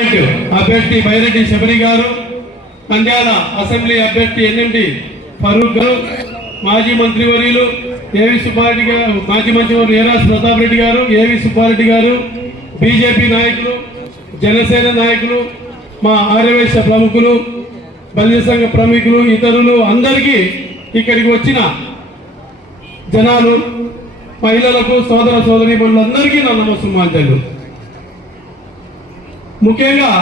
అభ్యర్థి బైరెడ్డి శబరి గారు నంద్యాల అసెంబ్లీ అభ్యర్థి ఎన్ఎండి ఫరూక్ గారు మాజీ మంత్రివర్యులు ఏవి సుబ్బారెడ్డి గారు మాజీ మంత్రివర్యులు ఏరాజ్ ప్రతాప్ రెడ్డి గారు ఏవి సుబ్బారెడ్డి గారు బీజేపీ నాయకులు జనసేన నాయకులు మా ఆర్యవేశ ప్రముఖులు బల్య సంఘ ప్రముఖులు ఇతరులు అందరికీ ఇక్కడికి వచ్చిన జనాలు మహిళలకు సోదర సోదరి అందరికీ నా నమస్సుమాంజలు ముఖ్యంగా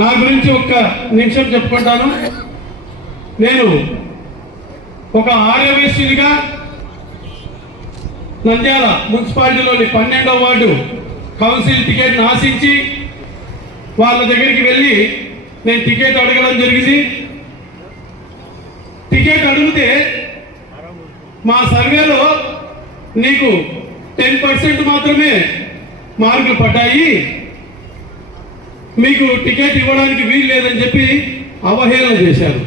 నా గురించి ఒక్క నిమిషం చెప్పుకుంటాను. నేను ఒక ఆర్యవేశ్యునిగా నంద్యాల మున్సిపాలిటీలోని పన్నెండవ వార్డు కౌన్సిల్ టికెట్ని ఆశించి వాళ్ళ దగ్గరికి వెళ్ళి నేను టికెట్ అడగడం జరిగింది. టికెట్ అడిగితే మా సర్వేలో నీకు టెన్ పర్సెంట్ మాత్రమే మార్కులు పడ్డాయి. మీకు టికెట్ ఇవ్వడానికి వీలు లేదని చెప్పి అవహేళన చేశారు.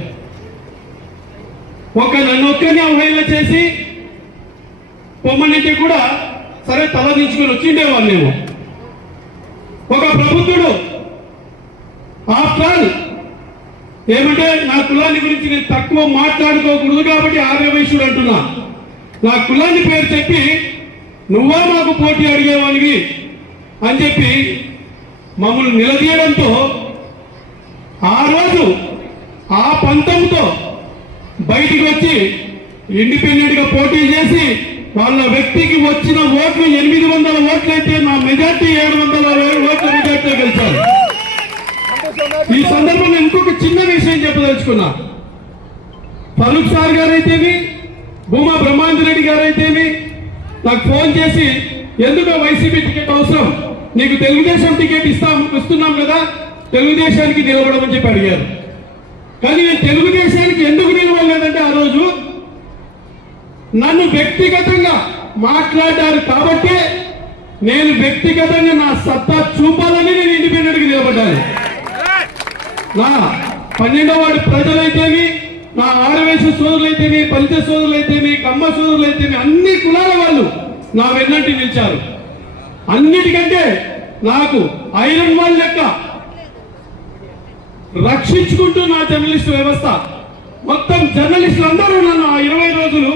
ఒక నన్ను ఒక్కరిని అవహేళన చేసి పొమ్మనంటే కూడా సరే తల దించుకొని వచ్చిండేవాళ్ళేమో ఒక ప్రభుత్వుడు ఆఫ్టర్ ఏమంటే నా కులాన్ని గురించి నేను తక్కువ మాట్లాడుకోకూడదు కాబట్టి ఆర్యవైశ్యుడు అంటున్నా. నా కులాన్ని పేరు చెప్పి నువ్వా మాకు పోటీ అడిగేవాడివి అని చెప్పి మమ్మల్ని నిలదీయడంతో ఆ రోజు ఆ పంతంతో బయటికి వచ్చి ఇండిపెండెంట్గా పోటీ చేసి వాళ్ళ వ్యక్తికి వచ్చిన ఓట్లు ఎనిమిది వందల ఓట్లు అయితే నా మెజార్టీ ఏడు వందల ఓట్ల మెజార్టీ గెలిచారు. ఈ సందర్భంలో ఇంకొక చిన్న విషయం చెప్పదలుచుకున్నా. ఫరూక్ సార్ గారైతేమి భూమా బ్రహ్మాంజరెడ్డి గారైతేమి నాకు ఫోన్ చేసి ఎందుకు వైసీపీ టికెట్ అవసరం? నీకు తెలుగుదేశం టికెట్ ఇస్తాం ఇస్తున్నాం కదా తెలుగుదేశానికి నిలబడమని చెప్పి అడిగారు. కానీ నేను తెలుగుదేశానికి ఎందుకు నిలవలేదంటే ఆ రోజు నన్ను వ్యక్తిగతంగా మాట్లాడారు కాబట్టే నేను వ్యక్తిగతంగా నా సత్తా చూపాలని నేను ఇండిపెండెంట్గా నిలబడ్డాను. నా పన్నెండో వాడి ప్రజలైతేమి నా ఆడవేశ సోదరులైతేమి పలిత సోదరులైతేమి కమ్మ సోదరులైతేమి అన్ని కులాల వాళ్ళు నా వెన్నంటి నిలిచారు. అన్నిటికంటే నాకు ఐరన్ వాల్ లెక్క రక్షించుకుంటూ నా జర్నలిస్ట్ వ్యవస్థ. మొత్తం జర్నలిస్టులు అందరూ నన్ను ఆ ఇరవై రోజులు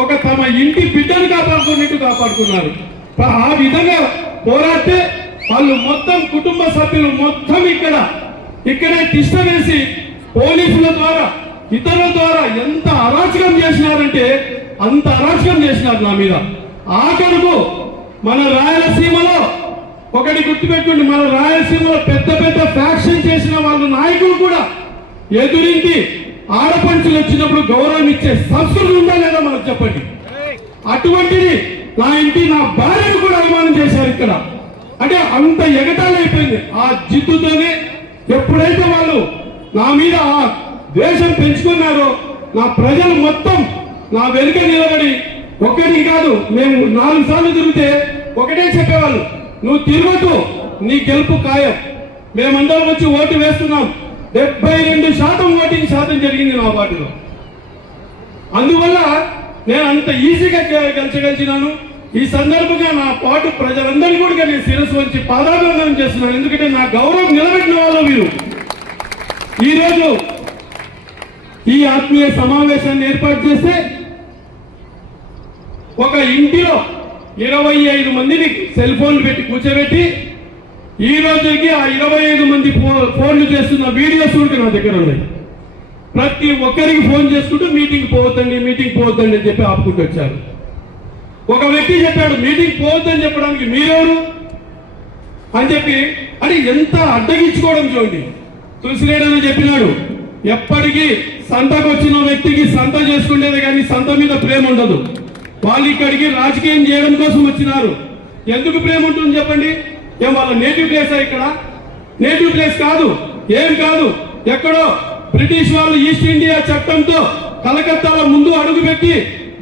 ఒక తమ ఇంటి బిడ్డను కాపాడుకున్నట్టు కాపాడుకున్నారు. ఆ విధంగా పోరాడితే వాళ్ళు మొత్తం కుటుంబ సభ్యులు మొత్తం ఇక్కడ ఇక్కడే తిష్ట వేసి పోలీసుల ద్వారా ఇతరుల ద్వారా ఎంత అరాచకం చేసినారంటే అంత అరాచకం చేసినారు నా మీద. ఆఖరుకు మన రాయలసీమలో ఒకటి గుర్తుపెట్టుకోండి మన రాయలసీమలో పెద్ద పెద్ద ఫ్యాక్షన్ చేసిన వాళ్ళ నాయకులు కూడా ఎదురింటి ఆడపంచులు వచ్చినప్పుడు గౌరవం ఇచ్చే సంస్కృతి ఉందా లేదా మనకు చెప్పండి? అటువంటిది నా ఇంటి నా భార్యను కూడా అవమానం చేశారు ఇక్కడ. అంటే అంత ఎగటాలు అయిపోయింది ఆ జిద్దుతోనే ఎప్పుడైతే వాళ్ళు నా మీద ఆ ద్వేషం పెంచుకున్నారో నా ప్రజలు మొత్తం నా వెనుక నిలబడి ఒక్కటి కాదు మేము నాలుగు సార్లు తిరిగితే ఒకటే చెప్పేవాళ్ళు నువ్వు తిరగదు నీ గెలుపు ఖాయం. మేమందరం వచ్చి ఓటు వేస్తున్నాం. డెబ్బై రెండు శాతం ఓటింగ్ శాతం జరిగింది నా వాటిలో అందువల్ల నేను అంత ఈజీగా గె- గెలిచగలిచినాను ఈ సందర్భంగా నా పాటు ప్రజలందరూ కూడా నేను శిరస్సు వచ్చి పాదాభివందనం చేస్తున్నాను. ఎందుకంటే నా గౌరవం నిలబెట్టిన వాళ్ళు మీరు ఈరోజు ఈ ఆత్మీయ సమావేశాన్ని ఏర్పాటు చేస్తే ఒక ఇంటిలో ఇరవై ఐదు మందిని సెల్ ఫోన్లు పెట్టి కూర్చోబెట్టి ఈ రోజుకి ఆ ఇరవై ఐదు మంది ఫోన్లు చేస్తున్న వీడియోస్ కూడా నా దగ్గర ఉన్నాయి. ప్రతి ఒక్కరికి ఫోన్ చేసుకుంటూ మీటింగ్ పోవద్దండి మీటింగ్ పోవద్దండి అని చెప్పి ఆపుకుంటూ వచ్చారు. ఒక వ్యక్తి చెప్పాడు మీటింగ్ పోవద్దని చెప్పడానికి మీరెవరు? అని చెప్పి అని ఎంత అడ్డగించుకోవడం చూడండి. తులసిరేడని చెప్పినాడు ఎప్పటికీ సంతకు వచ్చిన వ్యక్తికి సంత చేసుకునేది కానీ సంత మీద ప్రేమ ఉండదు. వాళ్ళు ఇక్కడికి రాజకీయం చేయడం కోసం వచ్చినారు. ఎందుకు ప్రేమ ఉంటుంది చెప్పండి? ఏం వాళ్ళ నేటివ్ ప్లేసా ఇక్కడ? నేటివ్ ప్లేస్ కాదు ఏం కాదు ఎక్కడో బ్రిటిష్ వాళ్ళు ఈస్ట్ ఇండియా చట్టంతో కలకత్తాలో ముందు అడుగుపెట్టి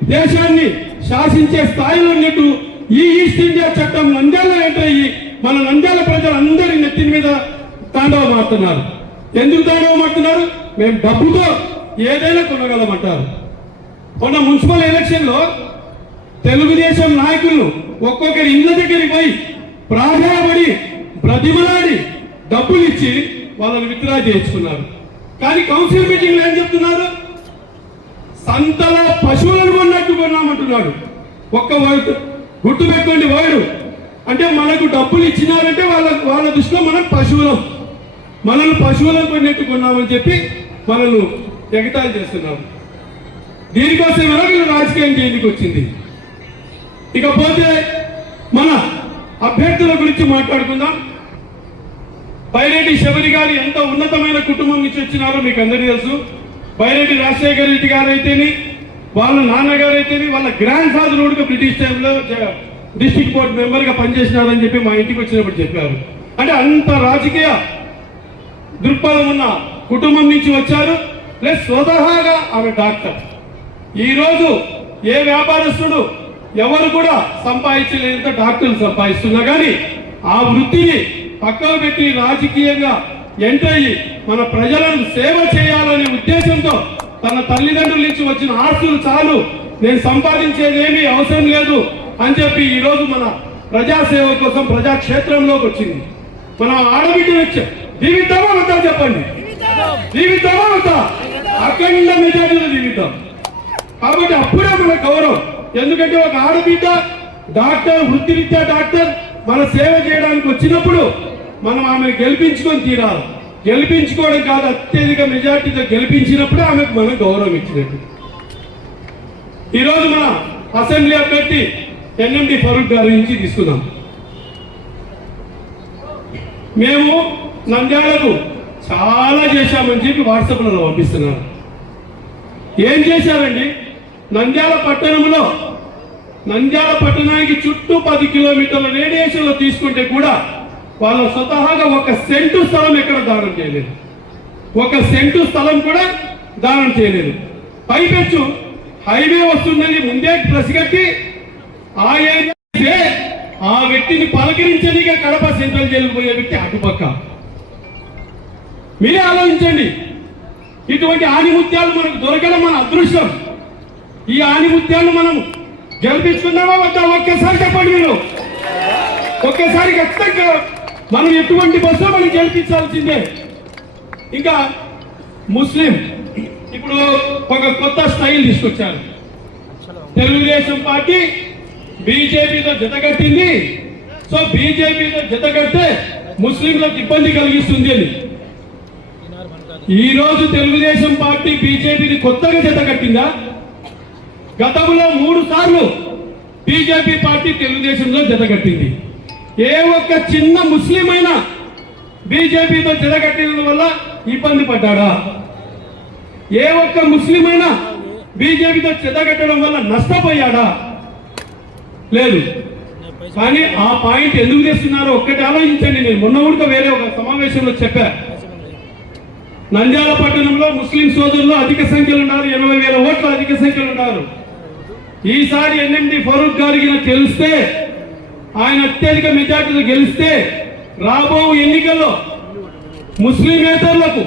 దేశాన్ని శాసించే స్థాయిలో ఉన్నట్టు ఈ ఈస్ట్ ఇండియా చట్టం నంద్యాల ఎంటర్ అయ్యి మన నంద్యాల ప్రజలందరి నెత్తిన మీద తాండవం ఆడుతున్నారు. ఎందుకు తాండవం ఆడుతున్నారు? మేము డబ్బుతో ఏదైనా కొనగలమంటారు. మొన్న మున్సిపల్ ఎలక్షన్లో తెలుగుదేశం నాయకులు ఒక్కొక్కరి ఇళ్ళ దగ్గరికి పోయి ప్రాధాయపడి ప్రతిమలాడి డబ్బులు ఇచ్చి వాళ్ళని విత్డ్రా చేయించుకున్నారు. కానీ కౌన్సిల్ మీటింగ్లో ఏం చెప్తున్నారు? సంతలో పశువులను కొన్నట్టు కొన్నామంటున్నాడు. ఒక్క వర్డ్ గుర్తు పెట్టుకోండి వర్డ్ అంటే మనకు డబ్బులు ఇచ్చినారంటే వాళ్ళ వాళ్ళ దృష్టిలో మనం పశువులం. మనల్ని పశువులను కొన్నట్టు కొన్నామని చెప్పి మనల్ని ఎగతాళి చేస్తున్నాం. దీనికోసం వీళ్ళు రాజకీయం చేయడానికి వచ్చింది. ఇకపోతే మన అభ్యర్థుల గురించి మాట్లాడుకుందాం. బైరెడ్డి శబరి గారు ఎంత ఉన్నతమైన కుటుంబం నుంచి వచ్చినారో మీకు అందరికీ తెలుసు. బైరెడ్డి రాజశేఖర రెడ్డి గారు అయితేని వాళ్ళ నాన్నగారు అయితేని వాళ్ళ గ్రాండ్ ఫాదర్ కూడా బ్రిటిష్ టైంలో డిస్ట్రిక్ట్ బోర్డ్ మెంబర్గా పనిచేసినారని చెప్పి మా ఇంటికి వచ్చినప్పుడు చెప్పారు. అంటే అంత రాజకీయ దృక్పథం ఉన్న కుటుంబం నుంచి వచ్చారు. ప్లస్ స్వతహాగా ఆమె డాక్టర్. ఈరోజు ఏ వ్యాపారస్తుడు ఎవరు కూడా సంపాదించలేనంత డాక్టర్లు సంపాదిస్తున్నా కానీ ఆ వృత్తిని పక్కకు పెట్టి రాజకీయంగా ఎంటర్ అయ్యి మన ప్రజలను సేవ చేయాలనే ఉద్దేశంతో తన తల్లిదండ్రుల నుంచి వచ్చిన ఆస్తులు చాలు నేను సంపాదించేదేమీ అవసరం లేదు అని చెప్పి ఈరోజు మన ప్రజాసేవ కోసం ప్రజాక్షేత్రంలోకి వచ్చింది. మనం ఆడబిడ్డ వచ్చాం జీవితమా అవుతా చెప్పండి. జీవితమా అవుతా అఖండ మెజార్టీలో జీవితం. కాబట్టి అప్పుడే మన గౌరవం. ఎందుకంటే ఒక ఆడబిడ్డ డాక్టర్ వృత్తిరీత్యా డాక్టర్ మన సేవ చేయడానికి వచ్చినప్పుడు మనం ఆమెను గెలిపించుకొని తీరాలి. గెలిపించుకోవడం కాదు అత్యధిక మెజార్టీతో గెలిపించినప్పుడే ఆమెకు మనం గౌరవం ఇచ్చినట్టు. ఈరోజు మన అసెంబ్లీ అభ్యర్థి ఎన్ఎండి ఫరూక్ గారి నుంచి తీసుకుందాం. మేము నంద్యాలకు చాలా చేశామని చెప్పి వాట్సాప్లలో పంపిస్తున్నారు. ఏం చేశారండి? నంద్యాల పట్టణంలో నంద్యాల పట్టణానికి చుట్టూ పది కిలోమీటర్ల రేడియేషన్లో తీసుకుంటే కూడా వాళ్ళ స్వతహాగా ఒక సెంటు స్థలం ఎక్కడ దానం చేయలేదు. ఒక సెంటు స్థలం కూడా దానం చేయలేదు. పైపెచ్చు హైవే వస్తుందని ముందే ప్రసిగట్టి ఆ ఏరియా ఆ వ్యక్తిని పలకరించనిగా కడప సెంట్రల్ జైలు పోయే వ్యక్తి అటుపక్క. మీరే ఆలోచించండి. ఇటువంటి ఆనిముత్యాలు మనకు దొరకడం మన అదృష్టం. ఈ ఆణిముత్యాలు మనం గెలిపించుకుందామా వద్దా? ఒక్కసారి చెప్పండి మీరు. ఒక్కసారి ఖచ్చితంగా మనం ఎటువంటి బస్సులో మనం గెలిపించాల్సిందే. ఇంకా ముస్లిం ఇప్పుడు ఒక కొత్త స్టైల్ తీసుకొచ్చారు. తెలుగుదేశం పార్టీ బీజేపీతో జతగట్టింది సో బీజేపీతో జతగట్టే ముస్లింలకు ఇబ్బంది కలిగిస్తుంది అని. ఈ రోజు తెలుగుదేశం పార్టీ బీజేపీని కొత్తగా జత కట్టిందా? గతంలో మూడు సార్లు బీజేపీ పార్టీ తెలుగుదేశంలో జత కట్టింది. ఏ ఒక్క చిన్న ముస్లిం అయినా బీజేపీతో జతగట్టిన వల్ల ఇబ్బంది పడ్డాడా? ఏ ఒక్క ముస్లిం అయినా బీజేపీతో చెదగట్టడం కట్టడం వల్ల నష్టపోయాడా? లేదు. కానీ ఆ పాయింట్ ఎందుకు చేస్తున్నారో ఒక్కటి ఆలోచించండి. నేను మొన్న కూడా వేరే ఒక సమావేశంలో చెప్పా. నంద్యాల పట్టణంలో ముస్లిం సోదరులు అధిక సంఖ్యలో ఉన్నారు. ఎనభై వేల ఓట్లు అధిక సంఖ్యలో ఉన్నారు. ఈసారి ఎన్ఎండి ఫరూక్ గారికి తెలిస్తే ఆయన అత్యధిక మెజార్టీలు గెలిస్తే రాబో ఎన్నికల్లో ముస్లిమేతరులకు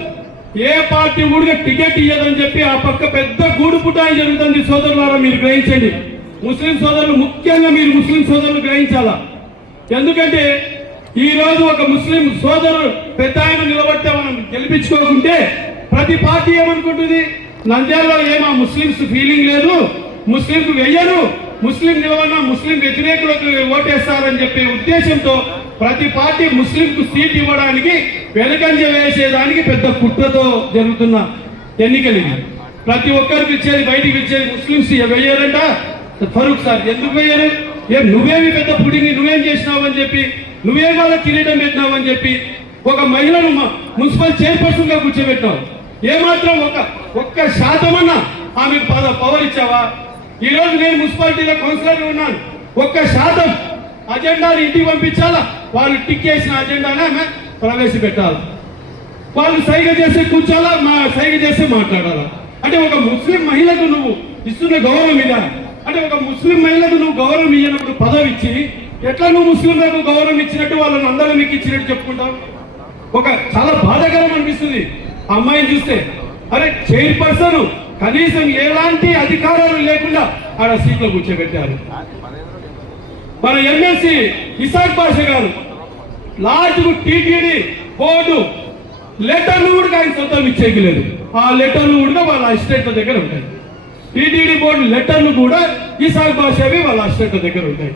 ఏ పార్టీ కూడా టికెట్ ఇయ్యదని చెప్పి ఆ పక్క పెద్ద గూడు పుటాయి జరుగుతుంది సోదరులారా మీరు గ్రహించండి. ముస్లిం సోదరులు ముఖ్యంగా మీరు ముస్లిం సోదరులు గ్రహించాలా? ఎందుకంటే ఈ రోజు ఒక ముస్లిం సోదరుడు పెద్ద ఆయన నిలబడితే మనం గెలిపించుకోకుంటే ప్రతి పార్టీ ఏమనుకుంటుంది? నంద్యాలలో ఏమా ముస్లింస్ ఫీలింగ్ లేదు? ముస్లింకు వెయ్యరు. ముస్లిం నిలవన్న ముస్లిం వ్యతిరేకులకు ఓటేస్తారని చెప్పే ఉద్దేశంతో ప్రతి పార్టీ ముస్లింకు సీట్ ఇవ్వడానికి వెనకంజ వేసేదానికి పెద్ద కుట్రతో జరుగుతున్న ఎన్నికలు ప్రతి ఒక్కరికి ఇచ్చేది బయటికి ఇచ్చేది ముస్లింస్ వెయ్యారంట? ఫరూక్ సార్ ఎందుకు వెయ్యరు? ఏం నువ్వేమి పెద్ద పుడిని నువ్వేం చేసినావు అని చెప్పి నువ్వేం వాళ్ళ కిరీటం పెట్టినావు అని చెప్పి ఒక మహిళను మున్సిపల్ చైర్పర్సన్గా కూర్చోబెట్టావు ఏమాత్రం ఒక ఒక్క శాతమన్నా ఆమెకు పద పవర్ ఇచ్చావా? ఈ రోజు నేను మున్సిపాలిటీలో కౌన్సిలర్ ఉన్నాను. ఒక్క శాతం అజెండాని ఇంటికి పంపించాలా? వాళ్ళు టిక్ చేసిన అజెండానే? ఆమె ప్రవేశపెట్టాలి? వాళ్ళు సైగ చేసి కూర్చోాలా మా సైగ చేసి మాట్లాడాలా? అంటే ఒక ముస్లిం మహిళకు నువ్వు ఇస్తున్న గౌరవం ఇదా? అంటే ఒక ముస్లిం మహిళకు నువ్వు గౌరవం ఇయ్యనప్పుడు పదవి ఇచ్చి ఎట్లా నువ్వు ముస్లింలకు గౌరవం ఇచ్చినట్టు వాళ్ళని అందరూ మీకు ఇచ్చినట్టు చెప్పుకుంటావు? ఒక చాలా బాధాకరం అనిపిస్తుంది. ఆ అమ్మాయిని చూస్తే అరే చైర్పర్సన్ కనీసం ఎలాంటి అధికారాలు లేకుండా ఆడ సీట్లో కూర్చోబెట్టారు. మన ఎమ్మెల్సీ ఇసాక్ భాష గారు లాస్ట్ టీటీడీ బోర్డు లెటర్లు కూడా ఆయన సొంతం ఇచ్చేయలేదు. ఆ లెటర్లు కూడా వాళ్ళ అసిస్టెంట్ల దగ్గర ఉంటాయి. టీటీడీ బోర్డు లెటర్లు కూడా ఈసారి భాషవి వాళ్ళ అసిస్టెంట్ల దగ్గర ఉంటాయి.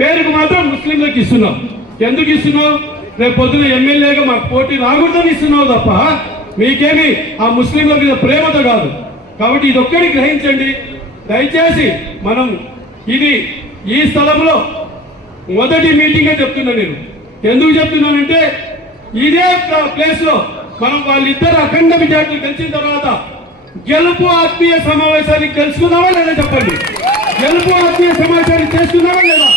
పేరుకు మాత్రం ముస్లింలకు ఇస్తున్నాం. ఎందుకు ఇస్తున్నావు? రేపు పొద్దున ఎమ్మెల్యేగా మాకు పోటీ రాకూడదని ఇస్తున్నావు తప్ప మీకేమి ఆ ముస్లింల మీద ప్రేమతో కాదు. కాబట్టి ఇది గ్రహించండి. దయచేసి మనం ఇది ఈ స్థలంలో మొదటి మీటింగే చెప్తున్నా నేను. ఎందుకు చెప్తున్నానంటే ఇదే ప్లేస్లో మనం వాళ్ళిద్దరు అఖండ విద్యార్థులు కలిసిన తర్వాత గెలుపు ఆత్మీయ సమావేశానికి కలుసుకున్నావా లేదా చెప్పండి? గెలుపు ఆత్మీయ సమావేశాన్ని చేస్తున్నావా లేదా?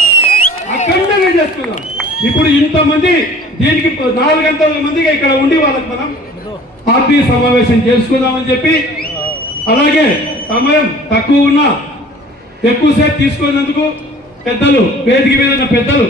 అఖండంగా చేస్తున్నాం ఇప్పుడు ఇంతమంది దీనికి నాలుగు గంటల మందిగా ఇక్కడ ఉండి వాళ్ళకి మనం ఆత్మీయ సమావేశం చేసుకుందామని చెప్పి అలాగే సమయం తక్కువ ఉన్నా ఎక్కువసేపు తీసుకున్నందుకు పెద్దలు వేదిక మీద ఉన్న పెద్దలు